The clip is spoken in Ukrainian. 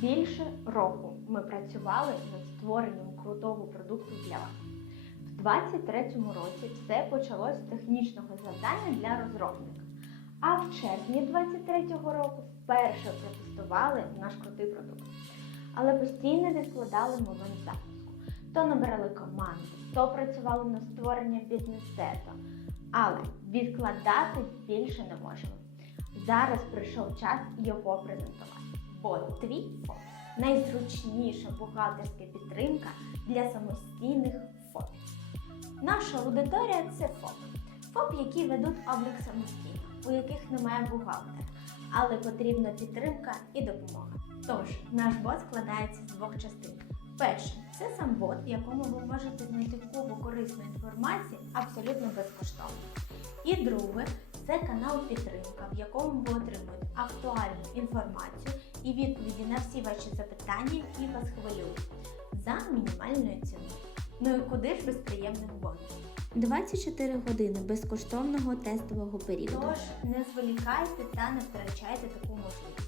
Більше року ми працювали над створенням крутого продукту для вас. В 2023 році все почалось з технічного завдання для розробника. А в червні 2023 року вперше протестували наш крутий продукт. Але постійно відкладали момент запуску. То набирали команду, то працювали над створенням бізнес-сету. Але відкладати більше не можемо. Зараз прийшов час його презентувати. ФОП – найзручніша бухгалтерська підтримка для самостійних ФОПів. Наша аудиторія це ФОП. ФОП, які ведуть облік самостійно, у яких немає бухгалтера, але потрібна підтримка і допомога. Тож, наш бот складається з двох частин. Перше це сам бот, в якому ви можете знайти купу корисної інформації абсолютно безкоштовно. І друге це канал підтримка, в якому ви отримуєте актуальну інформацію і відповіді на всі ваші запитання, які вас хвилюють, за мінімальною ціною. Ну і куди ж без приємних бонусів? 24 години безкоштовного тестового періоду. Тож не зволікайте та не втрачайте таку можливість.